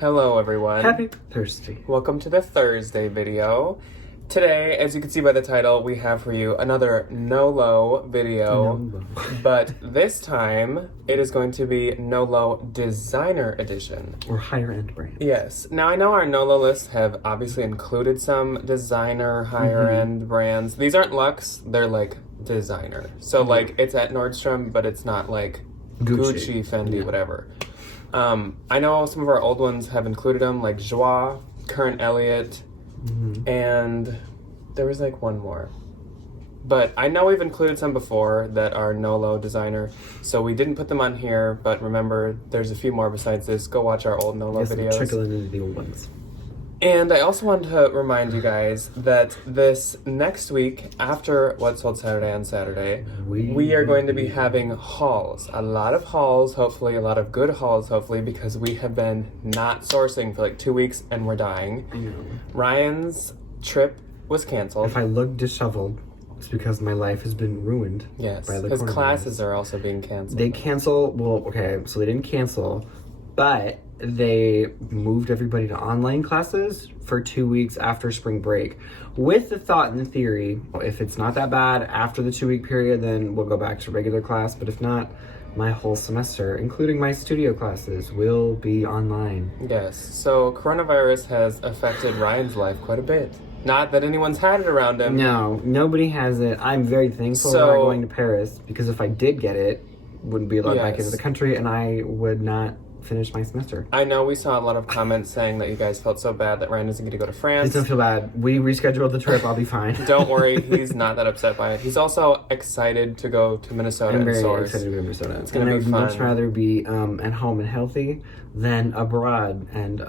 Hello everyone. Happy Thursday. Welcome to the Thursday video. Today, as you can see by the title, we have for you another Nolo video. But this time, it is going to be Nolo Designer Edition. Or higher end brand. Yes. Now I know our Nolo lists have obviously included some designer, higher end brands. These aren't luxe, they're like designer. So like it's at Nordstrom, but it's not like Gucci Fendi, whatever. I know some of our old ones have included them, like Joie, Current Elliott, and there was like one more. But I know we've included some before that are Nolo designer, so we didn't put them on here, but remember, there's a few more besides this. Go watch our old Nolo videos. Trickling into the old ones. And I also wanted to remind you guys that this next week, after What Sold Saturday on Saturday, we are going to be having hauls. A lot of hauls, hopefully, a lot of good hauls, hopefully, because we have been not sourcing for like 2 weeks and we're dying. I know. Ryan's trip was canceled. If I look disheveled, it's because my life has been ruined. Yes, by the his coronavirus. classes are also being canceled. They so they didn't cancel, but they moved everybody to online classes for 2 weeks after spring break with the thought and the theory, if it's not that bad after the 2 week period, then we'll go back to regular class. But if not, my whole semester, including my studio classes, will be online. Yes, so coronavirus has affected Ryan's life quite a bit. Not that anyone's had it around him. No, nobody has it. I'm very thankful we're not going to Paris, because if I did get it, wouldn't be allowed back into the country, and I would not finish my semester. I know we saw a lot of comments saying that you guys felt so bad that Ryan isn't going to go to France. Please don't feel bad. We rescheduled the trip. I'll be fine. Don't worry, he's not that upset by it. He's also excited to go to Minnesota I'm and very source. excited to go to Minnesota. It's going to be fun. I'd much rather be at home and healthy than abroad and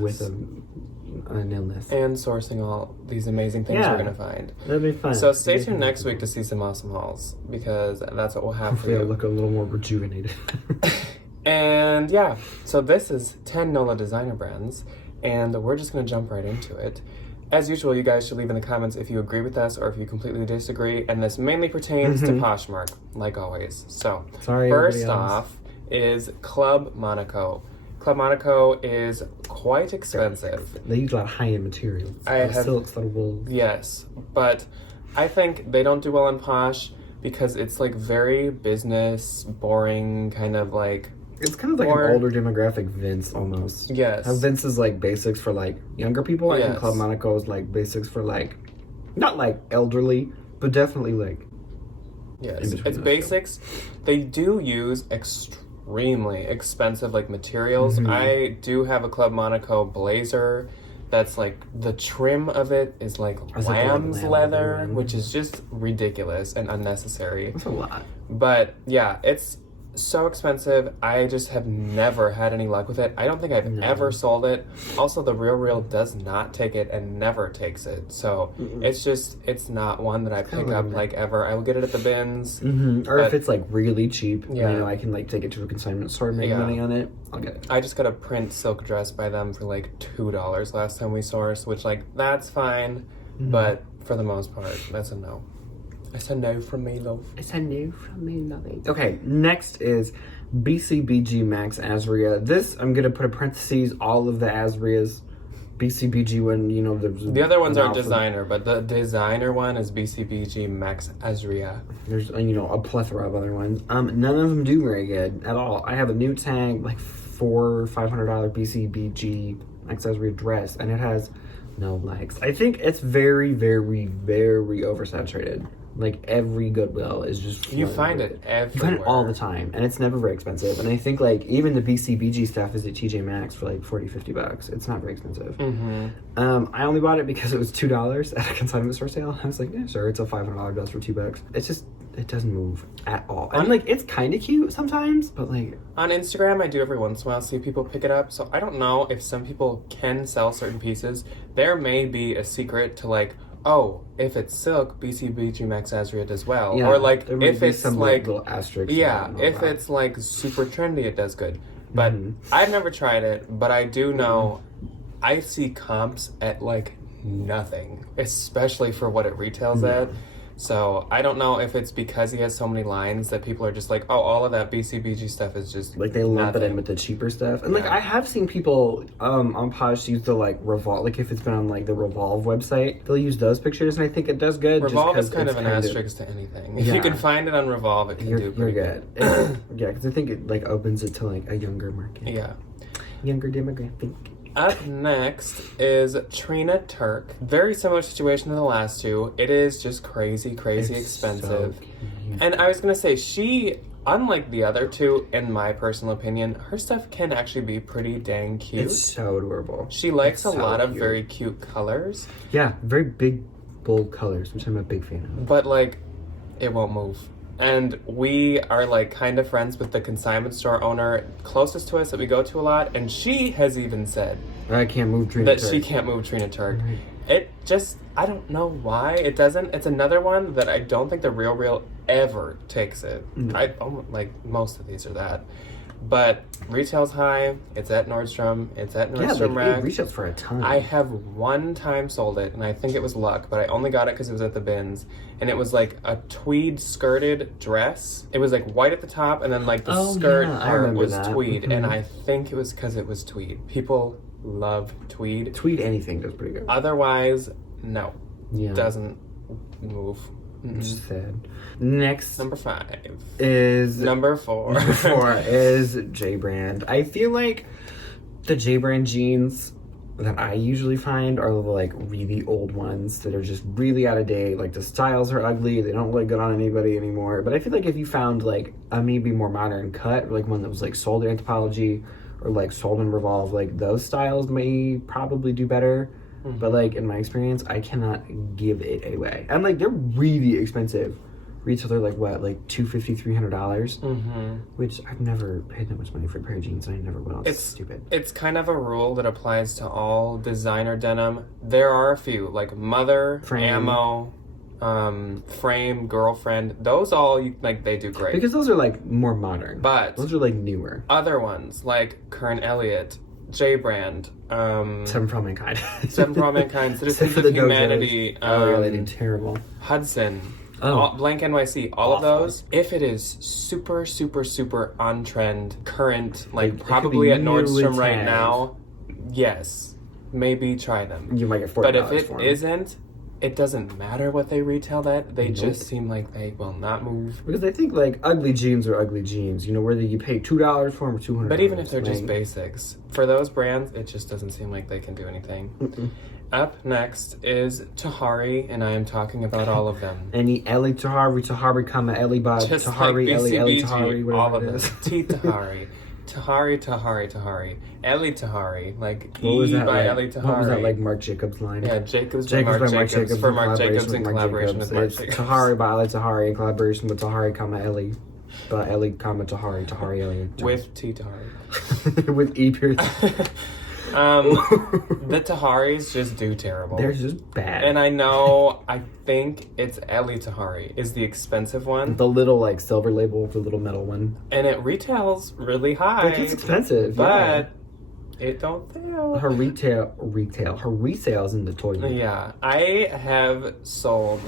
with an illness. And sourcing all these amazing things we're going to find. That'll be fun. So stay tuned next week to see some awesome hauls, because that's what we'll have for you. Hopefully I'll look a little more rejuvenated. And yeah, so this is 10 Nolo designer brands, and we're just going to jump right into it. As usual, you guys should leave in the comments if you agree with us or if you completely disagree, and this mainly pertains to Poshmark, like always. So, first off is Club Monaco. Club Monaco is quite expensive. They use a lot of high-end materials. Silks, lot of wool. Yes, but I think they don't do well on Posh because it's like very business, boring, kind of like... It's kind of like an older demographic Vince, almost. Yes. How Vince is like basics for like younger people, and Club Monaco is like basics for like, not like elderly, but definitely like... Yes, it's basics. They do use extremely expensive like materials. I do have a Club Monaco blazer that's like the trim of it is like lamb's leather, which is just ridiculous and unnecessary. That's a lot. But yeah, it's so expensive. I just have never had any luck with it. I don't think I've ever sold it. Also, the Real does not take it and never takes it. So it's not one that I pick up like ever. I will get it at the bins. Or if it's like really cheap, yeah, you know, I can like take it to a consignment store and make money on it, I'll get it. I just got a print silk dress by them for like $2 last time we sourced, which like that's fine, but for the most part, that's a no. It's a no from me, love. It's a no from me, lovey. Okay, next is BCBG Max Azria. This, I'm gonna put in parentheses all of the Azrias. BCBG one, you know, the other ones are designer, but the designer one is BCBG Max Azria. There's, you know, a plethora of other ones. None of them do very good at all. I have a new tag, like $400 or $500 BCBG Max Azria dress, and it has no legs. I think it's very, very, very oversaturated. Like every Goodwill is just... You find it everywhere. You find it all the time, and it's never very expensive. And I think like even the BCBG stuff is at TJ Maxx for like $40-$50. It's not very expensive. I only bought it because it was $2 at a consignment store sale. I was like, yeah, sure, it's a $500 dress for $2. It's just, it doesn't move at all. And like it's kind of cute sometimes, but like... On Instagram, I do every once in a while see people pick it up, so I don't know if some people can sell certain pieces. There may be a secret to like, oh, if it's silk, BCBG Max Azria does well. Yeah, or like, if it's some, like little asterisks. Yeah, if it's like super trendy, it does good. But I've never tried it, but I do know I see comps at like nothing, especially for what it retails at. So I don't know if it's because he has so many lines that people are just like, oh, all of that BCBG stuff is just Like, they lump it nothing. in with the cheaper stuff. And, like, I have seen people on Posh use the, like, Revolve. Like, if it's been on, like, the Revolve website, they'll use those pictures, and I think it does good. Revolve just is kind of an asterisk to anything. If you can find it on Revolve, it can do pretty good. Yeah, because I think it, like, opens it to, like, a younger market. Yeah. Younger demographic. Up next is Trina Turk. Very similar situation to the last two. It is just crazy expensive. So And I was going to say, she, unlike the other two, in my personal opinion, her stuff can actually be pretty dang cute. It's so adorable. She likes a lot of cute. very cute colors. Yeah, very big, bold colors, which I'm a big fan of. But, like, it won't move. And we are, like, kind of friends with the consignment store owner closest to us that we go to a lot. And she has even said I can't move Trina that Turk. she can't move Trina Turk. Right. It just, I don't know why it doesn't. It's another one that I don't think the Real ever takes it. No. I almost, like, most of these are that. But retail's high. It's at Nordstrom. It's at Nordstrom like, Rack. it retails for a ton. I have one time sold it, and I think it was luck, but I only got it because it was at the bins. And it was like a tweed skirted dress. It was like white at the top, and then like the skirt part was tweed. And I think it was because it was tweed. People love tweed. Tweed anything does pretty good. Otherwise, no. Yeah. Doesn't move. Just sad. Next Number 5 is Number 4. Number 4 is J Brand. I feel like the J Brand jeans that I usually find are the like really old ones that are just really out of date. Like the styles are ugly, they don't look good on anybody anymore. But I feel like if you found like a maybe more modern cut, like one that was like sold in Anthropology or like sold in Revolve, like those styles may probably do better. But like in my experience, I cannot give it away. And like they're really expensive. Retail, they're like what, like $250, $300, which I've never paid that much money for a pair of jeans, and I never will. It's stupid. It's kind of a rule that applies to all designer denim. There are a few, like Mother, Ammo, Frame, Girlfriend. Those all they do great because those are like more modern. But those are like newer. Other ones like Kern Elliott, J Brand, Seven for All Mankind, Citizens of Humanity. They do terrible. Hudson. Blank NYC, all of those. If it is super on trend, current, like probably at Nordstrom right now, yes, maybe try them. You might get $40 But if it for them. isn't, it doesn't matter what they retail at. They just seem like they will not move. Because I think like ugly jeans are ugly jeans. You know, whether you pay $2 for them or $200. But even if they're just basics, for those brands, it just doesn't seem like they can do anything. Up next is Tahari, and I am talking about all of them. Any Elie Tahari, comma Elie Bob, Just Tahari, like BCBG, Elie Tahari, whatever all of it them. is. T Tahari. Tahari. Elie Tahari. Like What was E that by like? Elie Tahari. What was that like Marc Jacobs line? Yeah, Jacobs by Marc Jacobs for Marc Jacobs in collaboration with Marc It's Jacobs. Tahari by Elie Tahari in collaboration with Tahari, comma Elie. But Elie, comma Tahari, Elie. With T Tahari. With E period. The Taharis just do terrible. They're just bad. And I think it's Elie Tahari is the expensive one. The little like silver label, the little metal one. And it retails really high. Like it's expensive, but it don't fail. Her resale's in the toilet. Yeah, I have sold,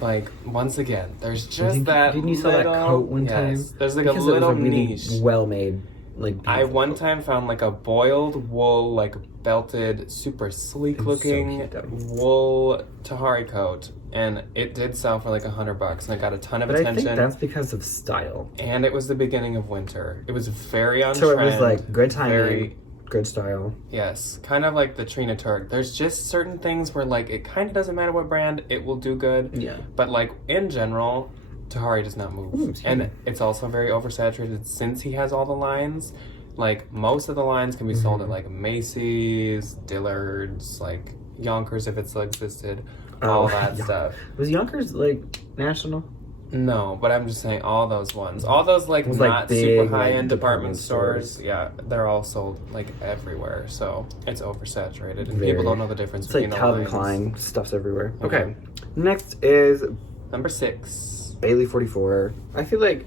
like, once again, there's just Didn't you sell that coat one time? There's like because a little it was a really niche. well made, like. I one time found like a boiled wool, like belted, super sleek looking wool Tahari coat, and it did sell for like $100, and it got a ton of attention. I think that's because of style. And it was the beginning of winter. It was very on So trend. it was like good timing, good style. Yes, kind of like the Trina Turk. There's just certain things where like it kind of doesn't matter what brand, it will do good. Yeah. But like in general, Tahari does not move. And it's also very oversaturated since he has all the lines. Like most of the lines can be sold at like Macy's, Dillard's, like Yonkers if it still existed, all that stuff. Was Yonkers like national? No, but I'm just saying all those ones. All those like Those, not like, big, super high end like, department department stores. stores. Yeah, they're all sold like everywhere. So it's oversaturated and Very. people don't know the difference It's between like the Calvin lines. Klein stuff's everywhere. Mhm. Okay. Next is Number 6. Bailey 44. I feel like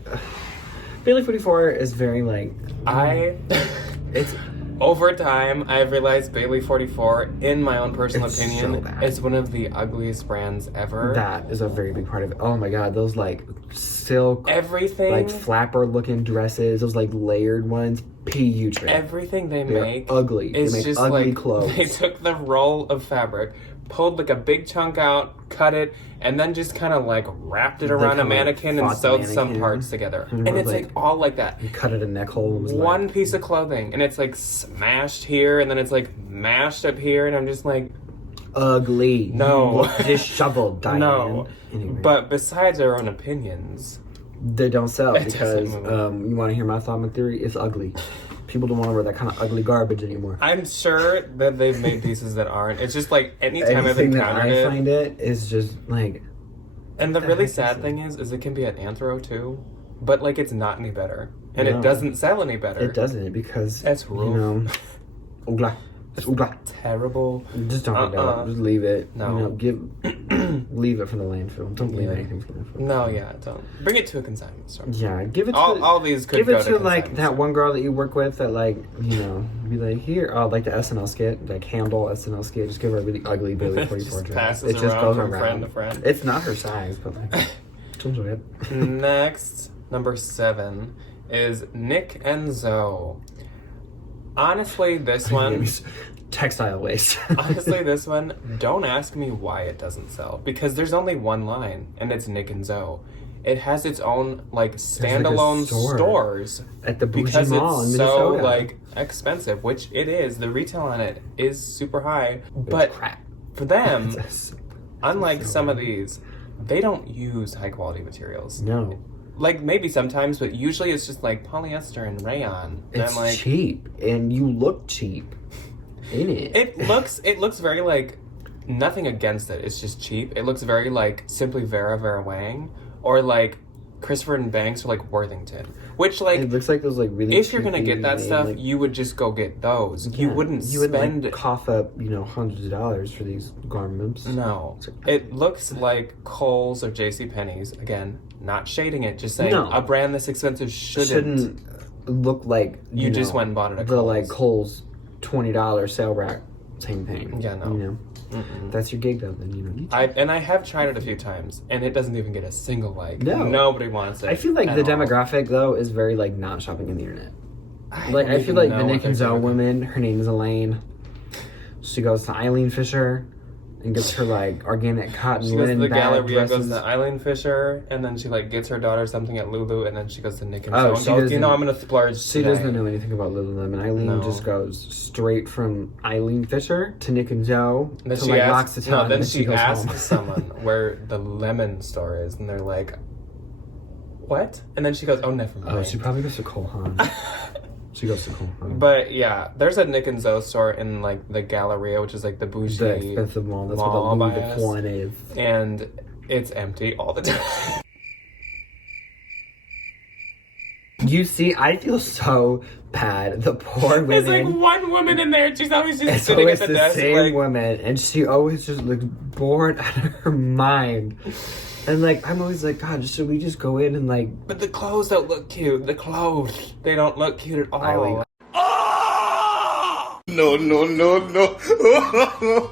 Bailey 44 is very like I it's Over time, I've realized Bailey 44, in my own personal opinion, so is one of the ugliest brands ever. That is a very big part of it. Oh my god, those like silk, everything, like flapper looking dresses, those like layered ones, putrid. Everything They're make ugly. is they make just ugly like clothes. They took the roll of fabric, pulled like a big chunk out, cut it, and then just kind of like wrapped it around a mannequin and sewed some parts together. And it's like all like that. You cut it a neck hole. And was one piece of clothing, and it's like smashed here, and then it's like mashed up here, and I'm just like, ugly. No. You look disheveled, Diane. No. Anyway. But besides our own opinions, they don't sell It because doesn't you want to hear my thought and theory? It's ugly. People don't want to wear that kind of ugly garbage anymore. I'm sure that they've made pieces that aren't. It's just like anytime I've Anything that encountered I it. find it is just like. And the the really heck is sad it? thing is it can be at Anthro too, but like it's not any better, and No. it doesn't sell any better. It doesn't because That's rude. Oogla. It's oogla. Terrible. Just don't do it. Just leave it. No. Leave it for the landfill. Don't leave anything for the landfill. No, yeah, don't bring it to a consignment store. Yeah, give it to All these could give go it to like consignment that store. one girl that you work with that like be like here like the SNL skit, like handle SNL skit. Just give her a really ugly Bailey 44 Just dress. passes It just around goes from around. friend to friend. It's not her size, but like enjoy it. Next, number 7 is Nick and Zoe. Honestly, this one. Textile waste. Honestly, this one, don't ask me why it doesn't sell. Because there's only one line, and it's Nick and Zoe. It has its own, like, standalone stores. At the Bougie because Mall it's in so, Minnesota. like, expensive, which it is. The retail on it is super high. But crap. for them, unlike some of these, they don't use high-quality materials. No. Like, maybe sometimes, but usually it's just, like, polyester and rayon. And It's I'm like, cheap, and you look cheap in it. It looks very like nothing against it. It's just cheap. It looks very like simply Vera Wang or like Christopher and Banks or like Worthington. Which like it looks like those like really. if you're gonna get that made, stuff, like, you would just go get those. yeah, You wouldn't spend like, cough up hundreds of dollars for these garments. No. It looks like Kohl's or JCPenney's. Again, not shading it, just saying No. a brand this expensive shouldn't look like you just went and bought it at the Kohl's. like Kohl's $20 sale rack. Same thing. Yeah, no. You know, that's your gig though. Then you I have tried it a few times, and it doesn't even get a single like. No. Nobody wants it. I feel like at the all. demographic though is very like not shopping on the internet. I Like don't I feel even like know the what Nick and they're Zoe doing. woman, her name is Elaine. She goes to Eileen Fisher and gets her like organic cotton She goes to linen the bag Galleria, goes dresses. to Eileen Fisher, and then she like gets her daughter something at Lulu, and then she goes to Nick and Oh, Zoe and she goes, doesn't- I'm gonna splurge She today." doesn't know anything about Lululemon. Eileen No. just goes straight from Eileen Fisher to Nick and Joe And then to she like asks, L'Occitane. no, and then she goes asks home. someone where the lemon store is, and they're like, what? And then she goes, oh, never mind. Oh, she probably goes to Cole Haan. She goes to Cole Haan. But yeah, there's a Nick and Zoe store in like the Galleria, which is like the bougie The expensive mall. That's mall what the by Louis us. Vuitton is. and it's empty all the time. You see, I feel so bad. The poor women. There's like one woman in there, she's always just It's sitting always at the the desk same like, woman, and she always just looks bored out of her mind. And like, I'm always like, God, should we just go in and like, but the clothes don't look cute. The clothes, they don't look cute at all. Eileen. No, no, no, no.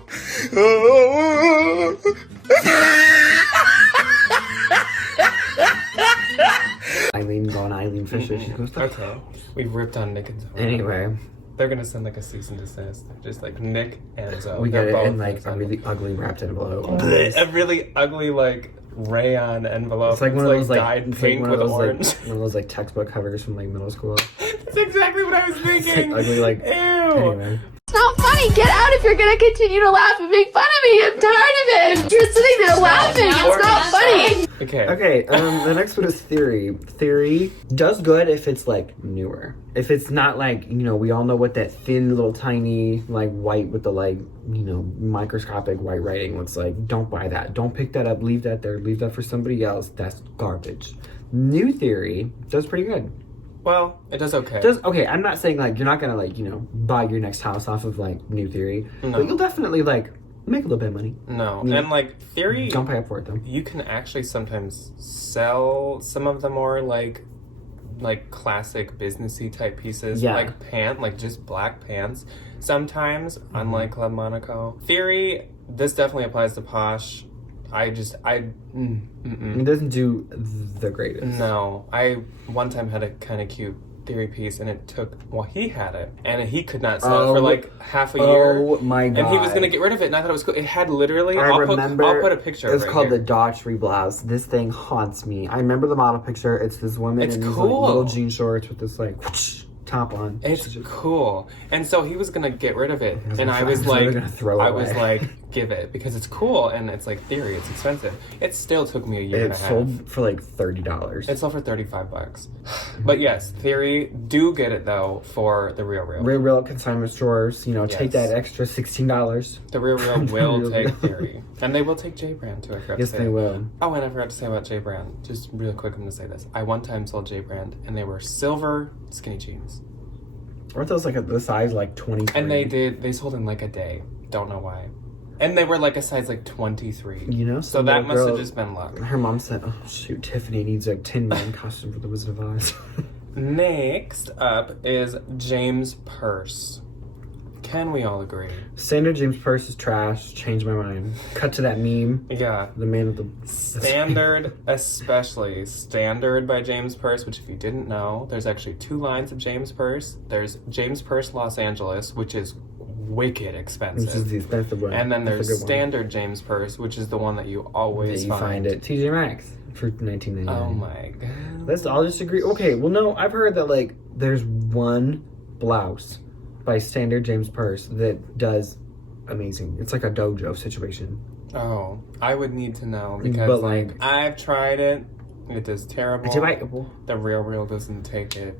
Eileen going Eileen Fisher? She goes, Okay, we've ripped on Nick and Zoe. Anyway, They're gonna send like a cease and desist. Just like Nick and Zoe. we got They're it both in like a gonna really ugly wrapped envelope. send a really ugly like rayon envelope. It's like one of those like dyed it's pink like with one of those orange. like one of those like textbook covers from like middle school. That's exactly what I was thinking. like ugly, like- ew. Anyway, It's not funny. Get out if you're gonna continue to laugh and make fun of me. I'm tired of it. You're sitting there laughing. It's not funny. Okay. the next one is Theory. Theory does good if it's like newer. If it's not like, we all know what that thin little tiny like white with the like, microscopic white writing looks like. Don't buy that. Don't pick that up. Leave that there. Leave that for somebody else. That's garbage. New Theory does pretty good. Well, it does okay. Okay, I'm not saying like you're not gonna like, buy your next house off of like New Theory. No. But you'll definitely like make a little bit of money. No, Yeah. and like Theory, Don't pay up for it though. you can actually sometimes sell some of the more like like classic businessy type pieces, Yeah. like just black pants. Sometimes, unlike Club Monaco. Theory, this definitely applies to Posh. It doesn't do the greatest. No. I one time had a kind of cute Theory piece, and it took, he had it, and he could not sell it for like half a year. Oh my god. And he was going to get rid of it, and I thought it was cool. It had literally, I'll put a picture of it. It's called the Daughtry blouse. This thing haunts me. I remember the model picture. It's this woman in these like, little jean shorts with this like whoosh, top on. It's cool. And so he was going to get rid of it. And I was like, give it, because it's cool, and it's like Theory. It's expensive. It still took me a year and a half. It sold for like $30. It sold for $35. But yes, Theory, do get it though for the Real. Real consignment stores, take that extra $16. The Real will take Theory. And they will take J Brand too, I forgot to say. Yes, they will. Oh, and I forgot to say about J Brand. Just real quick, I'm going to say this. I one time sold J Brand, and they were silver skinny jeans. Weren't those like the size like 23? And they sold in like a day. Don't know why. And they were like a size like 23. So that must have just been luck. Her mom said, oh shoot, Tiffany needs a Tin Man costume for the Wizard of Oz. Next up is James Purse. Can we all agree? Standard James Purse is trash. Change my mind. Cut to that meme. Yeah. The man with the... Standard, especially. Standard by James Purse, which if you didn't know, there's actually 2 lines of James Purse. There's James Purse Los Angeles, which is wicked expensive. Which is the expensive one. And then there's Standard James Purse, which is the one that you always find. At TJ Maxx for $19.99. Oh my god. Let's all just agree. Okay, well no, I've heard that like there's one blouse by Standard James Purse that does amazing. It's like a dojo situation. Oh, I would need to know, because like I've tried it. It does terrible. The Real doesn't take it.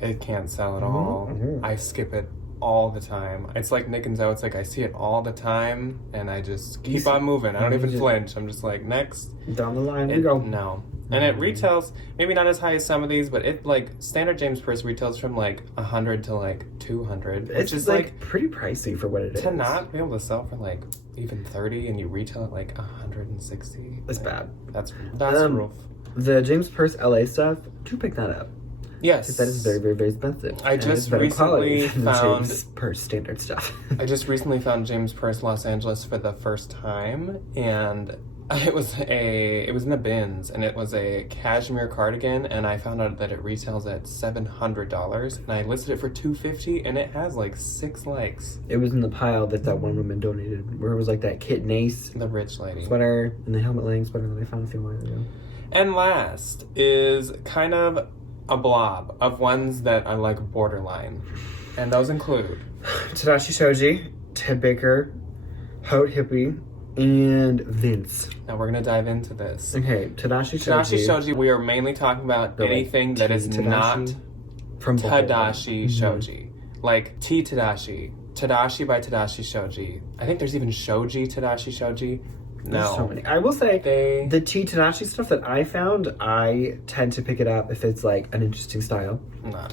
It can't sell at all. I skip it all the time. It's like Nick and Zoe. It's like I see it all the time, and I just keep on moving. I don't even flinch. I'm just like, next. Down the line we go. No. And it retails, maybe not as high as some of these, but it like Standard James Purse retails from like 100 to like 200, which is like pretty pricey for what it is. To not be able to sell for like even 30 and you retail at like 160. It's bad. That's rough. The James Purse LA stuff, do pick that up. Yes. Because that is very, very, very expensive. I just recently found James Purse Standard stuff. I just recently found James Purse Los Angeles for the first time, and it was in the bins, and it was a cashmere cardigan, and I found out that it retails at $700, and I listed it for $250, and it has like 6 likes. It was in the pile that one woman donated, where it was like that Kit Nace, the rich lady sweater, and the helmet laying sweater that I found a few months ago. And last is kind of a blob of ones that I like borderline, and those include Tadashi Shoji, Ted Baker, Haute Hippie, and Vince. Now we're gonna dive into this. Okay, Tadashi Shoji. We are mainly talking about anything that is not from Tadashi Shoji, like T Tadashi by Tadashi Shoji. I think there's even Shoji Tadashi Shoji. There's so many. I will say the T Tadashi stuff that I found, I tend to pick it up if it's like an interesting style,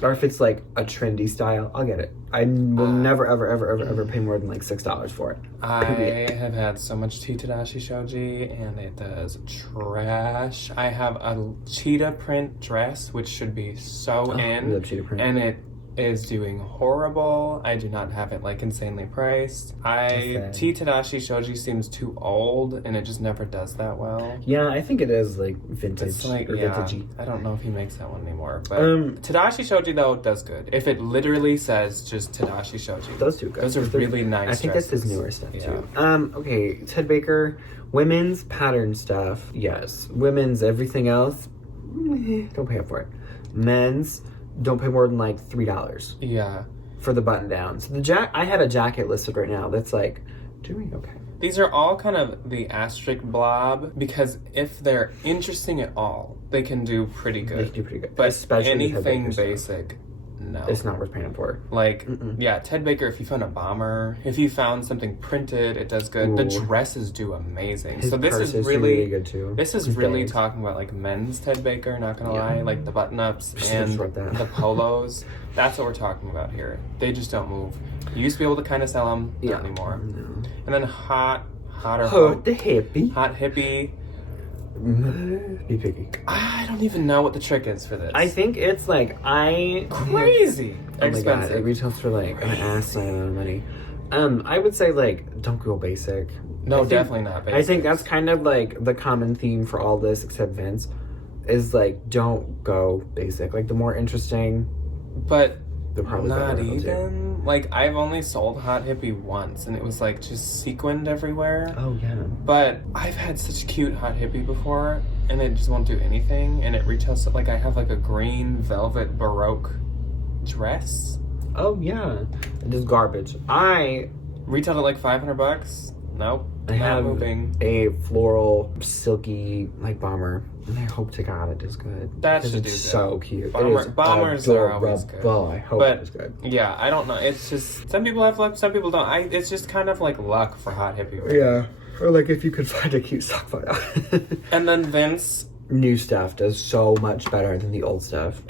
or if it's like a trendy style. I'll get it. I will never ever pay more than like $6 for it. I have had so much T Tadashi Shoji, and it does trash. I have a cheetah print dress, which should be so in, I love cheetah print. And it is doing horrible. I do not have it like insanely priced. T Tadashi Shoji seems too old, and it just never does that well. Yeah, I think it is like vintage or vintagey. I don't know if he makes that one anymore, but Tadashi Shoji though does good. If it literally says just Tadashi Shoji, those do good. Those are really nice. I think dresses. that's his newer stuff too. Okay, Ted Baker, women's pattern stuff, yes. Women's everything else, don't pay up for it. Men's, don't pay more than like $3. Yeah. For the button downs. I have a jacket listed right now that's like doing okay. These are all kind of the asterisk blob, because if they're interesting at all, they can do pretty good. They can do pretty good. But especially anything basic, no. It's not worth paying for. Like, yeah, Ted Baker, if you found a bomber, if you found something printed, it does good. Ooh. The dresses do amazing. His so this is really good too. This is really talking about like men's Ted Baker, not gonna lie. Like the button-ups and the polos. That's what we're talking about here. They just don't move. You used to be able to kind of sell them, not anymore. No. And then Hot Hippie. Be picky. I don't even know what the trick is for this. I think it's like crazy Oh my god, expensive. it retails for like an ass ton of money. I would say like don't go basic. No, definitely not basic. I think that's kind of like the common theme for all this, except Vince, is like don't go basic. Like the more interesting, But the probably not better even. Like I've only sold Hot Hippie once, and it was like just sequined everywhere. Oh yeah. But I've had such cute Hot Hippie before, and it just won't do anything. And it retails like I have like a green velvet Baroque dress. Oh yeah. It is garbage. I Retailed at like $500. Nope. I not have moving. a floral, silky like bomber, and I hope to God it is good. That Because should it's do so good. cute. Bombers are always good. I hope But- it is good. Yeah, I don't know. It's just some people have luck, some people don't. It's just kind of like luck for Hot Hippie. Yeah. Or like if you could find a cute stock photo. And then Vince, New stuff does so much better than the old stuff.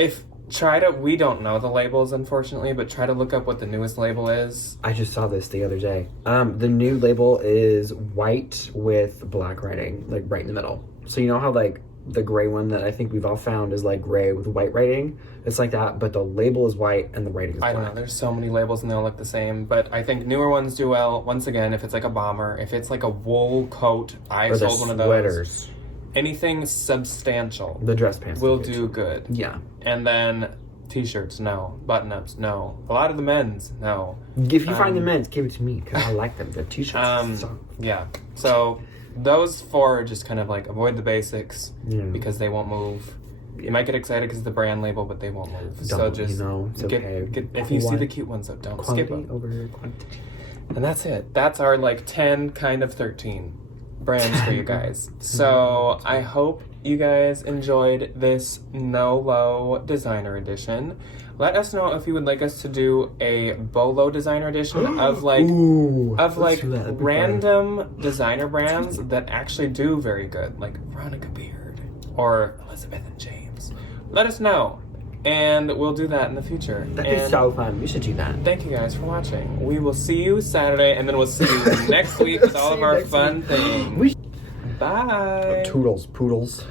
we don't know the labels unfortunately, but try to look up what the newest label is. I just saw this the other day. The new label is white with black writing, like right in the middle. So you know how like the gray one that I think we've all found is like gray with white writing? It's like that, but the label is white and the writing is black. I don't know. There's so many labels and they all look the same, but I think newer ones do well. Once again, if it's like a bomber, if it's like a wool coat, I Or the sold one of those. sweaters. Anything substantial The dress pants. will do good. Yeah. And then t-shirts, no. Button-ups, no. A lot of the men's, no. If you find the men's, give it to me because I like them. The t-shirts. Yeah. So those four are just kind of like avoid the basics Yeah. because they won't move. You might get excited because of the brand label, but they won't move. So Don't, just you know, it's okay. get if you see the cute ones, though, don't skip Quantity them. over quantity. And that's it. That's our like 10 kind of 13 brands for you guys. So I hope you guys enjoyed this Nolo designer edition. Let us know if you would like us to do a Bolo designer edition of like Ooh, of let's like do that. That'd be random designer brands that actually do very good, like Veronica Beard or Elizabeth and James. Let us know, and we'll do that in the future. That'd be And so fun. We should do that. thank you guys for watching. We will see you Saturday, and then we'll see you next week with all See of you our next fun week. things. Bye. Toodles, poodles.